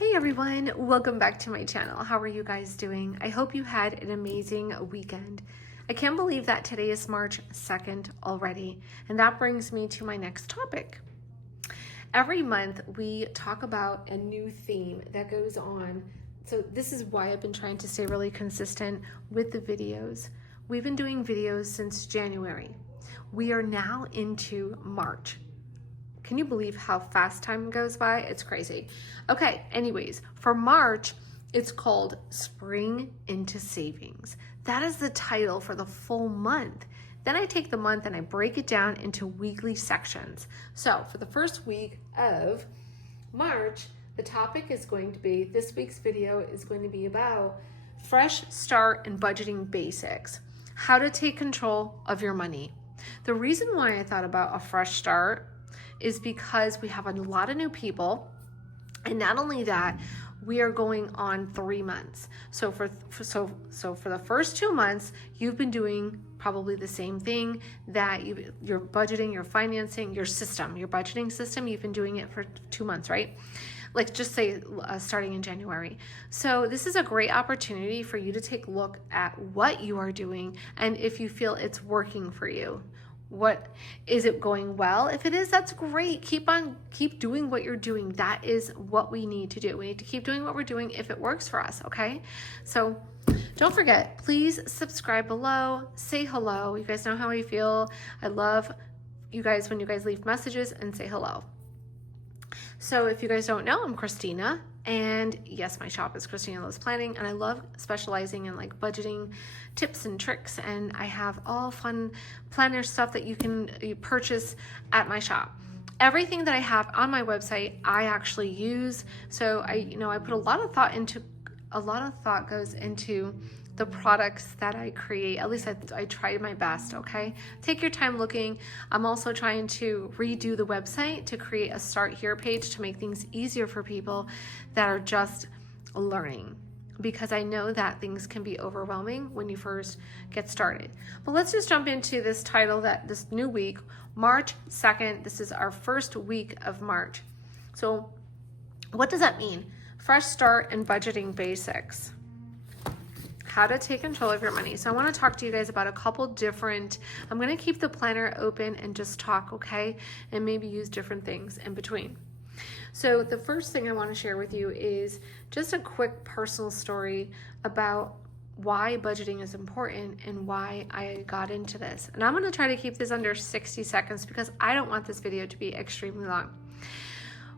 Hey everyone, welcome back to my channel. How are you guys doing? I hope you had an amazing weekend. I can't believe that today is March 2nd already, and that brings me to my next topic. Every month we talk about a new theme that goes on. So this is why I've been trying to stay really consistent with the videos. We've been doing videos since January. We are now into March. Can you believe how fast time goes by? It's crazy. Okay, anyways, for March, it's called Spring into Savings. That is the title for the full month. Then I take the month and I break it down into weekly sections. So for the first week of March, the topic is going to be, this week's video is going to be about fresh start and budgeting basics, how to take control of your money. The reason why I thought about a fresh start is because we have a lot of new people, and not only that, we are going on 3 months. So for the first 2 months, you've been doing probably the same thing that you're budgeting, you're financing, your budgeting system, you've been doing it for 2 months, right? Like just say starting in January. So this is a great opportunity for you to take a look at what you are doing and if you feel it's working for you. What is it going well? If it is, that's great. Keep doing what you're doing. That is what we need to do. We need to keep doing what we're doing if it works for us, okay? So don't forget, please subscribe below, say hello. You guys know how I feel. I love you guys when you guys leave messages and say hello. So if you guys don't know, I'm Christina, and yes, my shop is Christina Loves Planning, and I love specializing in like budgeting tips and tricks, and I have all fun planner stuff that you can purchase at my shop. Everything that I have on my website, I actually use. So I put a lot of thought goes into the products that I create. At least I try my best, okay? Take your time looking. I'm also trying to redo the website to create a Start Here page to make things easier for people that are just learning, because I know that things can be overwhelming when you first get started. But let's just jump into this title, that this new week, March 2nd. This is our first week of March. So what does that mean? Fresh start and budgeting basics. How to take control of your money. So I want to talk to you guys about a couple different, I'm going to keep the planner open and just talk, okay? And maybe use different things in between. So the first thing I want to share with you is just a quick personal story about why budgeting is important and why I got into this. And I'm going to try to keep this under 60 seconds because I don't want this video to be extremely long.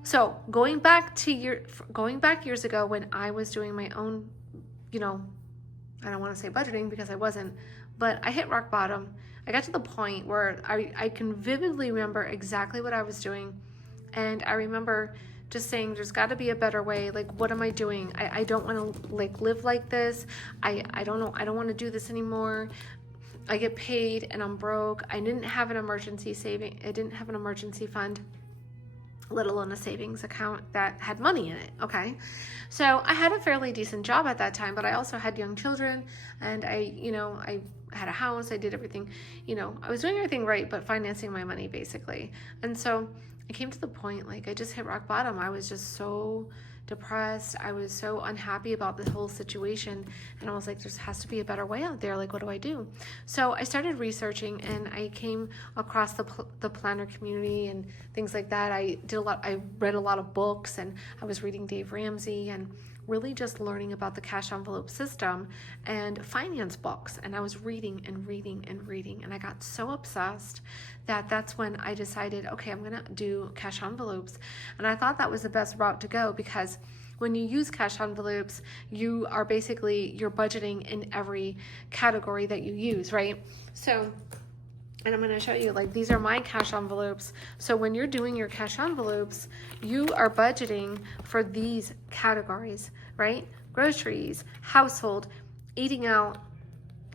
So going back years ago when I was doing my own, I don't want to say budgeting because I wasn't, but I hit rock bottom. I got to the point where I can vividly remember exactly what I was doing. And I remember just saying, there's got to be a better way. Like, what am I doing? I don't want to live like this. I don't know. I don't want to do this anymore. I get paid and I'm broke. I didn't have an emergency saving. I didn't have an emergency fund, let alone a savings account that had money in it, okay? So I had a fairly decent job at that time, but I also had young children, and I had a house, I did everything, I was doing everything right, but financing my money basically. And so I came to the point, like, I just hit rock bottom. I was just so depressed. I was so unhappy about the whole situation, and I was like, there has to be a better way out there. Like, what do I do? So I started researching, and I came across the planner community and things like that. I read a lot of books, and I was reading Dave Ramsey and really just learning about the cash envelope system and finance books. And I was reading and reading and reading, and I got so obsessed that that's when I decided, okay, I'm gonna do cash envelopes. And I thought that was the best route to go, because when you use cash envelopes, you're budgeting in every category that you use, right? So, and I'm going to show you, like, these are my cash envelopes. So when you're doing your cash envelopes, you are budgeting for these categories, right? Groceries, household, eating out,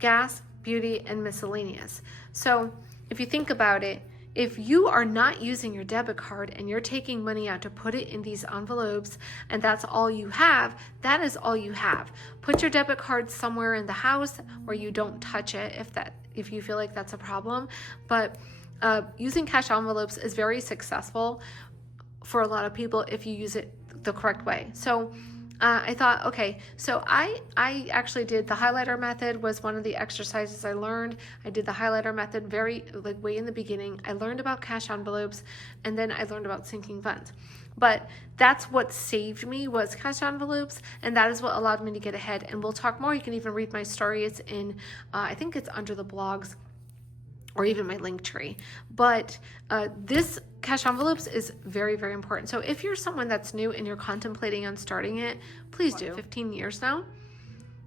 gas, beauty, and miscellaneous. So if you think about it, if you are not using your debit card and you're taking money out to put it in these envelopes, and that's all you have, that is all you have. Put your debit card somewhere in the house where you don't touch it if you feel like that's a problem. But using cash envelopes is very successful for a lot of people if you use it the correct way. So I thought, okay, so I actually did the highlighter method was one of the exercises I learned. I did the highlighter method way in the beginning. I learned about cash envelopes, and then I learned about sinking funds. But that's what saved me was cash envelopes, and that is what allowed me to get ahead. And we'll talk more. You can even read my story. It's in, I think it's under the blogs, or even my link tree. But this cash envelopes is very, very important. So if you're someone that's new and you're contemplating on starting it, please do. 15 years now,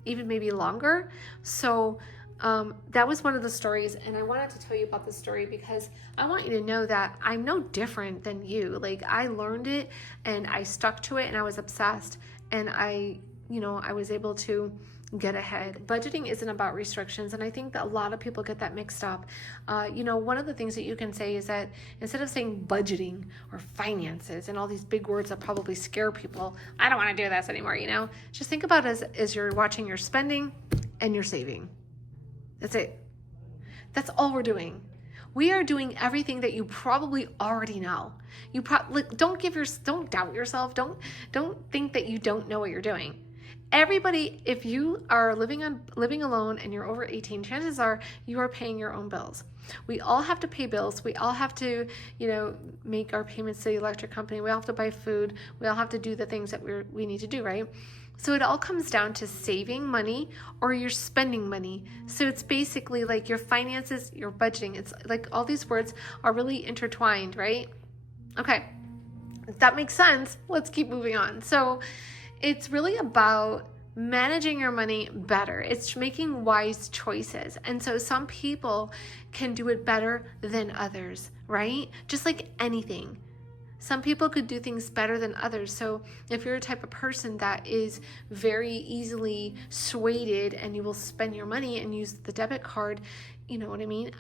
even maybe longer. So that was one of the stories, and I wanted to tell you about the story because I want you to know that I'm no different than you. Like, I learned it and I stuck to it and I was obsessed, and I was able to get ahead. Budgeting isn't about restrictions, and I think that a lot of people get that mixed up. One of the things that you can say is that instead of saying budgeting or finances and all these big words that probably scare people, I don't want to do this anymore, just think about it as you're watching your spending and your saving. That's it. That's all we're doing. We are doing everything that you probably already know. Don't doubt yourself. Don't think that you don't know what you're doing. Everybody, if you are living alone and you're over 18, chances are you are paying your own bills. We all have to pay bills. We all have to, make our payments to the electric company. We all have to buy food. We all have to do the things that we need to do, right? So it all comes down to saving money or you're spending money. So it's basically like your finances, your budgeting. It's like all these words are really intertwined, right? Okay, if that makes sense, let's keep moving on. So it's really about managing your money better. It's making wise choices. And so some people can do it better than others, right? Just like anything. Some people could do things better than others. So if you're a type of person that is very easily swayed and you will spend your money and use the debit card, you know what I mean?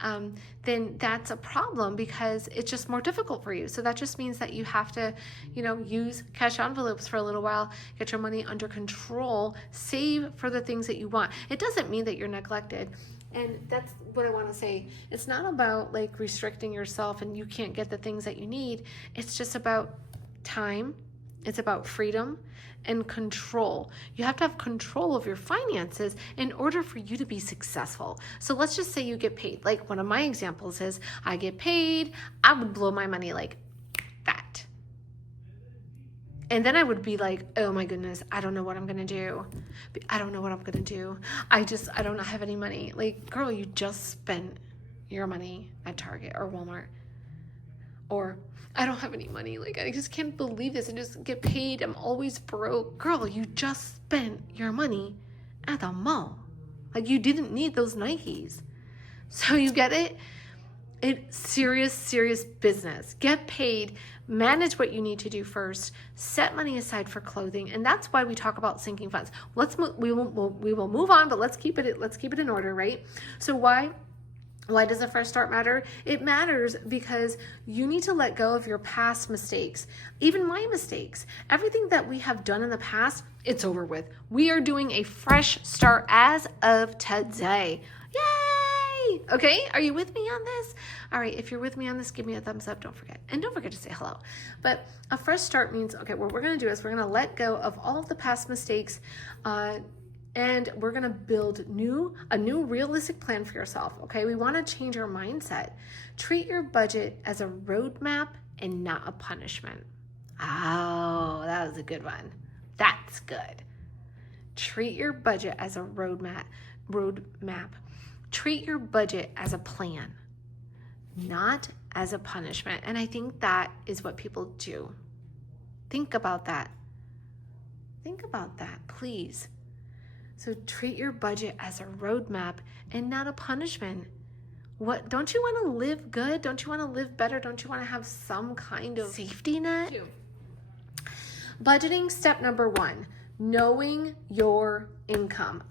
Then that's a problem because it's just more difficult for you. So that just means that you have to, use cash envelopes for a little while, get your money under control, save for the things that you want. It doesn't mean that you're neglected. And that's what I want to say. It's not about like restricting yourself and you can't get the things that you need. It's just about time. It's about freedom and control. You have to have control of your finances in order for you to be successful. So let's just say you get paid. Like one of my examples is I get paid. I would blow my money like that. And then I would be like, oh my goodness, I don't know what I'm going to do. I don't know what I'm going to do. I don't have any money. Like, girl, you just spent your money at Target or Walmart. Or I don't have any money. Like, I just can't believe this. I just get paid. I'm always broke. Girl, you just spent your money at the mall. Like, you didn't need those Nikes. So you get it? It's serious business. Get paid, manage what you need to do first, set money aside for clothing, and that's why we talk about sinking funds. We will move on, but let's keep it in order, right? So why does a fresh start matter? It matters because you need to let go of your past mistakes, even my mistakes. Everything that we have done in the past, it's over with. We are doing a fresh start as of today. Yay! Okay, are you with me on this? All right, if you're with me on this, give me a thumbs up. Don't forget. And don't forget to say hello. But a fresh start means, okay, what we're going to do is we're going to let go of all of the past mistakes and we're going to build a new realistic plan for yourself, okay? We want to change our mindset. Treat your budget as a roadmap and not a punishment. Oh, that was a good one. That's good. Treat your budget as a roadmap. Treat your budget as a plan, not as a punishment. And I think that is what people do. Think about that. Think about that, please. So treat your budget as a roadmap and not a punishment. What, don't you want to live good? Don't you want to live better? Don't you want to have some kind of safety net? Budgeting step number 1, knowing your income.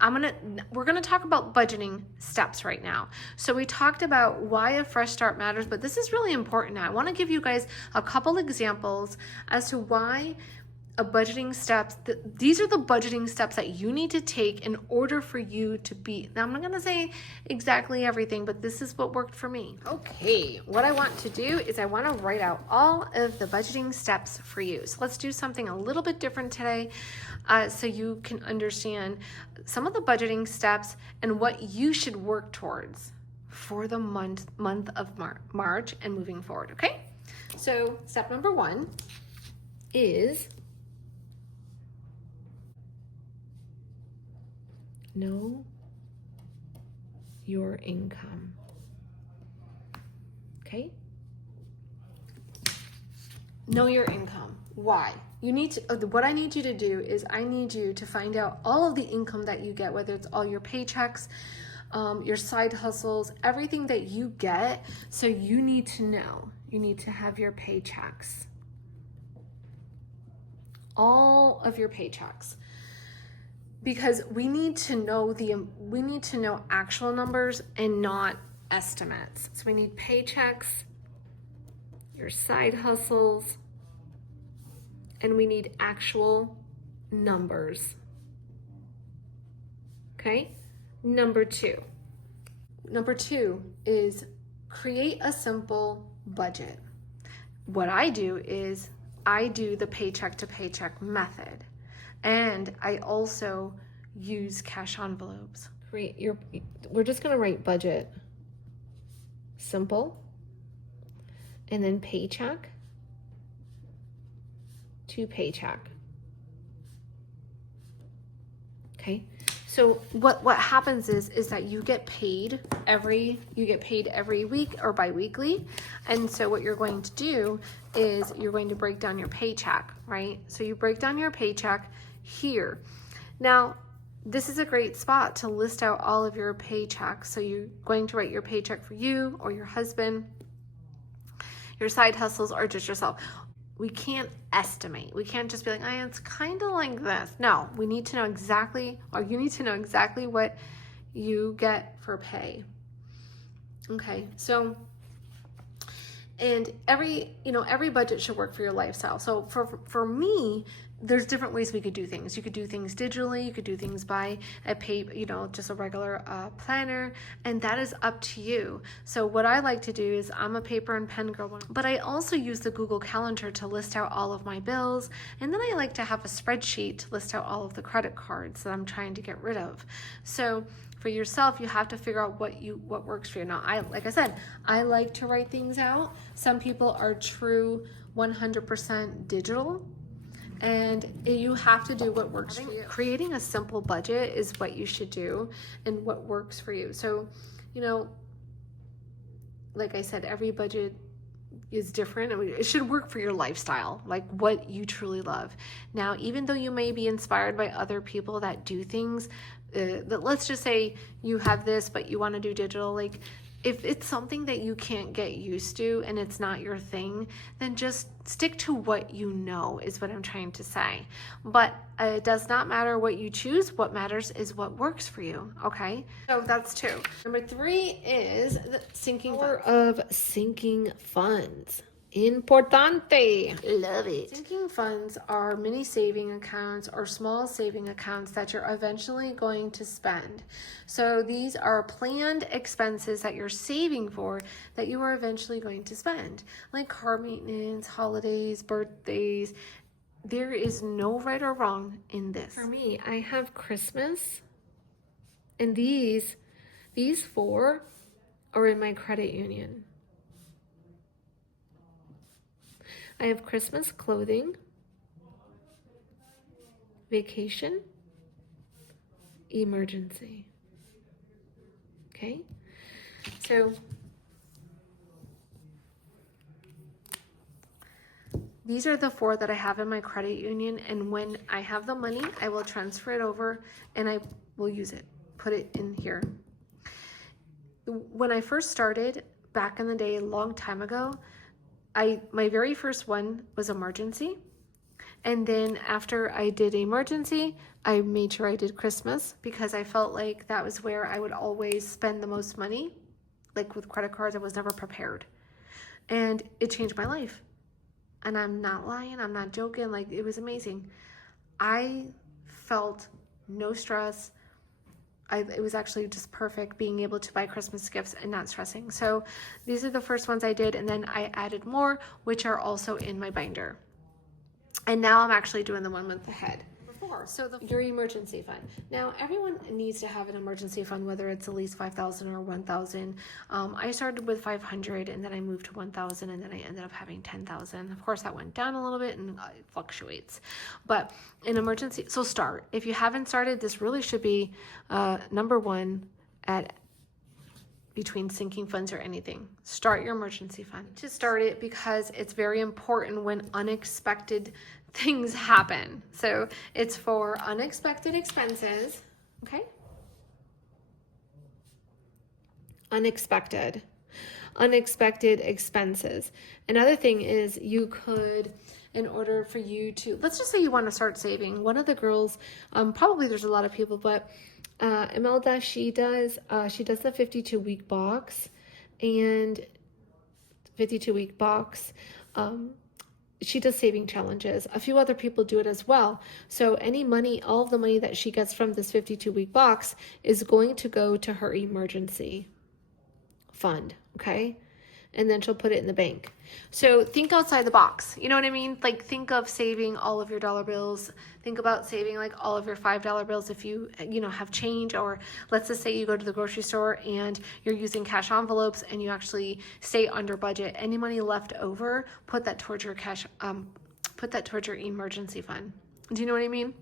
We're gonna talk about budgeting steps right now. So we talked about why a fresh start matters, but this is really important now. I want to give you guys a couple examples as to why a budgeting steps. These are the budgeting steps that you need to take in order for you to be. Now, I'm not going to say exactly everything, but this is what worked for me. Okay, what I want to do is I want to write out all of the budgeting steps for you. So let's do something a little bit different today so you can understand some of the budgeting steps and what you should work towards for the month of March and moving forward, okay? So step number 1 is know your income. Okay? Know your income. Why? You need to, what I need you to do is I need you to find out all of the income that you get, whether it's all your paychecks, your side hustles, everything that you get. So you need to know. You need to have your paychecks. All of your paychecks. Because we need to know actual numbers and not estimates. So we need paychecks, your side hustles, and we need actual numbers. Okay? Number 2 is create a simple budget. What I do is I do the paycheck to paycheck method. And I also use cash envelopes. We're just going to write budget, simple, and then paycheck to paycheck. Okay. So what happens is that you get paid every week or biweekly. And so what you're going to do is you're going to break down your paycheck, right? So you break down your paycheck here. Now, this is a great spot to list out all of your paychecks. So you're going to write your paycheck for you or your husband, your side hustles, or just yourself. We can't estimate. We can't just be like, it's kind of like this. No, we need to know exactly, or you need to know exactly what you get for pay. Okay, so, and every budget should work for your lifestyle. So for me, there's different ways we could do things. You could do things digitally. You could do things by a just a regular planner, and that is up to you. So what I like to do is I'm a paper and pen girl, but I also use the Google Calendar to list out all of my bills, and then I like to have a spreadsheet to list out all of the credit cards that I'm trying to get rid of. So for yourself, you have to figure out what works for you. Now, like I said, I like to write things out. Some people are true 100% digital. And you have to do what works for you. Creating a simple budget is what you should do and what works for you. So, like I said, every budget is different. It should work for your lifestyle, like what you truly love. Now, even though you may be inspired by other people that do things, that let's just say you have this, but you want to do digital, like if it's something that you can't get used to and it's not your thing, then just stick to what you know is what I'm trying to say. But it does not matter what you choose. What matters is what works for you, okay? So that's 2. Number 3 is the power of sinking funds. Importante. Love it. Sinking funds are mini saving accounts or small saving accounts that you're eventually going to spend. So these are planned expenses that you're saving for that you are eventually going to spend, like car maintenance, holidays, birthdays. There is no right or wrong in this. For me, I have Christmas, and these 4 are in my credit union. I have Christmas clothing, vacation, emergency. Okay? So these are the 4 that I have in my credit union, and when I have the money, I will transfer it over and I will use it, put it in here. When I first started back in the day, a long time ago, my very first one was emergency. And then after I did emergency, I made sure I did Christmas because I felt like that was where I would always spend the most money. Like with credit cards, I was never prepared. And it changed my life. And I'm not lying, I'm not joking, like it was amazing. I felt no stress. It was actually just perfect being able to buy Christmas gifts and not stressing. So these are the first ones I did, and then I added more, which are also in my binder. And now I'm actually doing the 1 month ahead. So your emergency fund. Now everyone needs to have an emergency fund, whether it's at least 5,000 or 1,000. I started with 500 and then I moved to 1,000 and then I ended up having 10,000. Of course that went down a little bit and it fluctuates, but an emergency. So start. If you haven't started, this really should be number one at between sinking funds or anything. Start your emergency fund. To start it because it's very important when unexpected things happen. So it's for unexpected expenses, okay? Unexpected expenses. Another thing is you could, in order for you to, let's just say you want to start saving. One of the girls, probably there's a lot of people, but Imelda, she does the 52-week box, and 52-week box. She does saving challenges. A few other people do it as well. So any money, all of the money that she gets from this 52-week box is going to go to her emergency fund, okay? And then she'll put it in the bank. So think outside the box. You know what I mean? Like think of saving all of your dollar bills. Think about saving like all of your $5 bills if you have change, or let's just say you go to the grocery store and you're using cash envelopes and you actually stay under budget. Any money left over, put that towards your emergency fund. Do you know what I mean?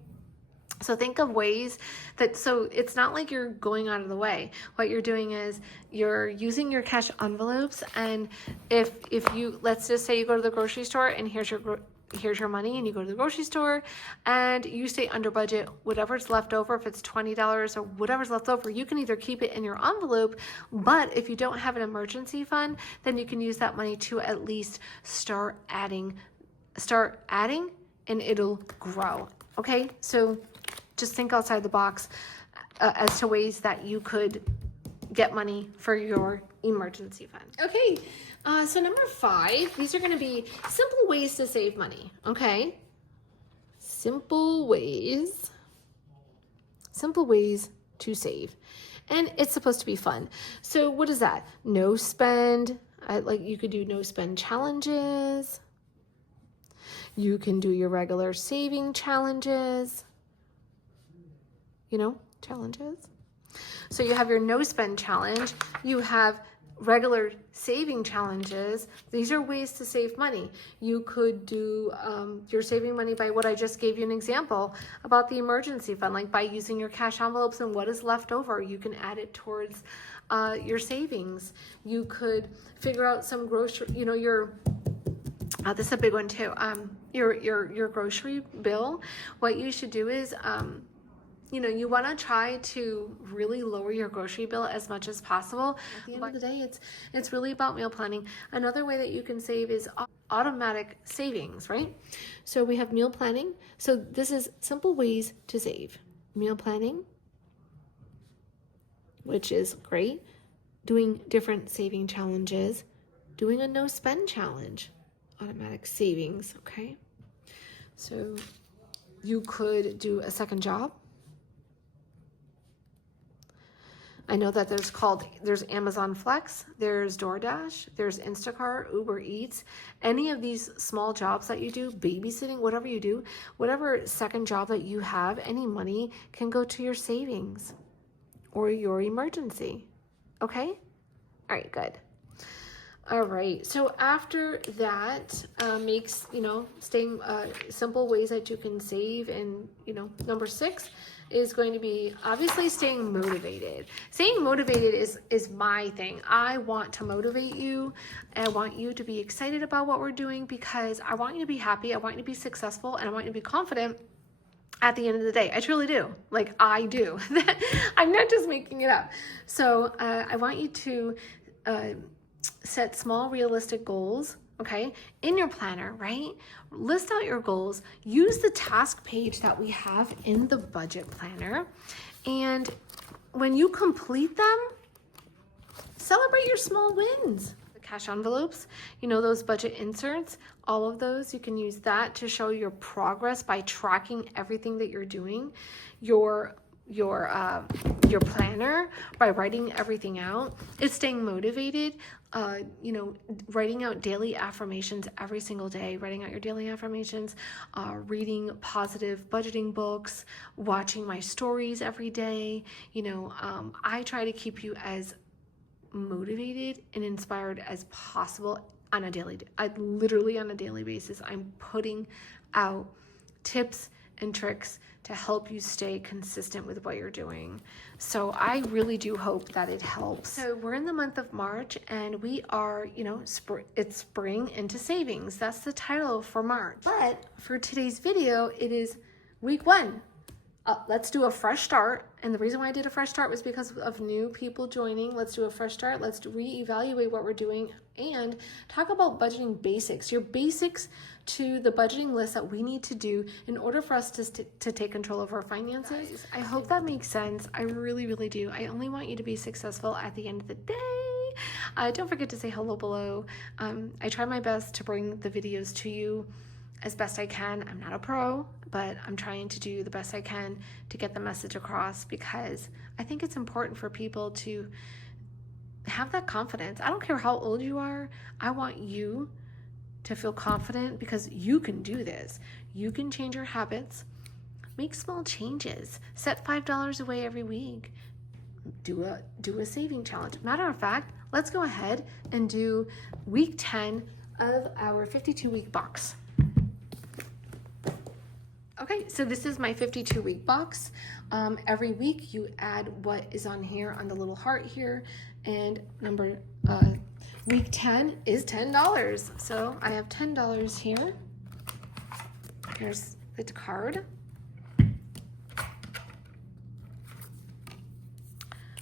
So think of ways that, so it's not like you're going out of the way. What you're doing is you're using your cash envelopes, and if you, let's just say you go to the grocery store and here's your money, and you go to the grocery store and you stay under budget, whatever's left over, if it's $20 or whatever's left over, you can either keep it in your envelope, but if you don't have an emergency fund, then you can use that money to at least start adding, and it'll grow. Okay, so just think outside the box as to ways that you could get money for your emergency fund. Okay, so number 5, these are going to be simple ways to save money. Okay, simple ways to save, and it's supposed to be fun. So what is that? No spend. Like you could do no spend challenges. You can do your regular saving challenges. Challenges. So you have your no spend challenge. You have regular saving challenges. These are ways to save money. You could do your saving money by what I just gave you an example about the emergency fund, like by using your cash envelopes and what is left over, you can add it towards your savings. You could figure out some grocery, this is a big one too. Your grocery bill. What you should do is, you want to try to really lower your grocery bill as much as possible. At the end of the day, it's really about meal planning. Another way that you can save is automatic savings, right? So we have meal planning. So this is simple ways to save. Meal planning, which is great. Doing different saving challenges. Doing a no spend challenge. Automatic savings, okay? So you could do a second job. I know that there's Amazon Flex, there's DoorDash, there's Instacart, Uber Eats. Any of these small jobs that you do, babysitting, whatever you do, whatever second job that you have, any money can go to your savings or your emergency. Okay? All right, good. All right, so after that makes, staying simple ways that you can save, and, number 6 is going to be obviously staying motivated. Staying motivated is my thing. I want to motivate you. I want you to be excited about what we're doing because I want you to be happy. I want you to be successful, and I want you to be confident at the end of the day. I truly do. Like I do. I'm not just making it up. So I want you to set small, realistic goals, okay, in your planner, right? List out your goals. Use the task page that we have in the budget planner. And when you complete them, celebrate your small wins. The cash envelopes, you know, those budget inserts, all of those, you can use that to show your progress by tracking everything that you're doing. Your planner, by writing everything out. It's staying motivated, you know, writing out daily affirmations every single day, writing out your daily affirmations, reading positive budgeting books, watching my stories every day. You know, I try to keep you as motivated and inspired as possible on a daily, literally on a daily basis. I'm putting out tips and tricks to help you stay consistent with what you're doing. So I really do hope that it helps. So we're in the month of March, and we are, you know, it's spring into savings. That's the title for March. But for today's video, it is week 1. Let's do a fresh start. And the reason why I did a fresh start was because of new people joining. Let's do a fresh start. Let's reevaluate what we're doing and talk about budgeting basics, your basics to the budgeting list that we need to do in order for us to take control of our finances. I hope that makes sense. I really, really do. I only want you to be successful at the end of the day. Don't forget to say hello below. I try my best to bring the videos to you as best I can. I'm not a pro, but I'm trying to do the best I can to get the message across, because I think it's important for people to have that confidence. I don't care how old you are. I want you to feel confident, because you can do this. You can change your habits, make small changes, set $5 away every week, do a saving challenge. Matter of fact, let's go ahead and do week 10 of our 52-week box. Okay, so this is my 52-week box. Every week you add what is on here on the little heart here, and week 10 is $10. So I have $10 here. Here's the card.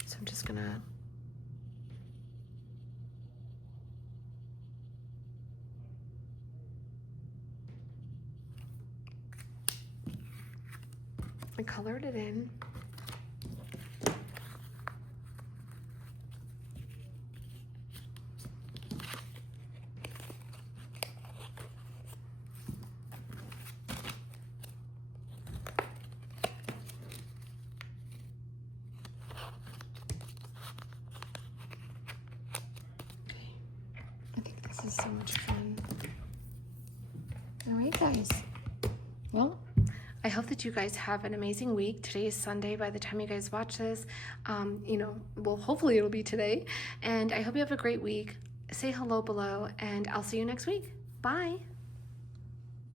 So I'm just gonna I colored it in. I think this is so much fun. All right, guys. Well, I hope that you guys have an amazing week. Today is Sunday by the time you guys watch this. You know, well, hopefully it'll be today. And I hope you have a great week. Say hello below, and I'll see you next week. Bye.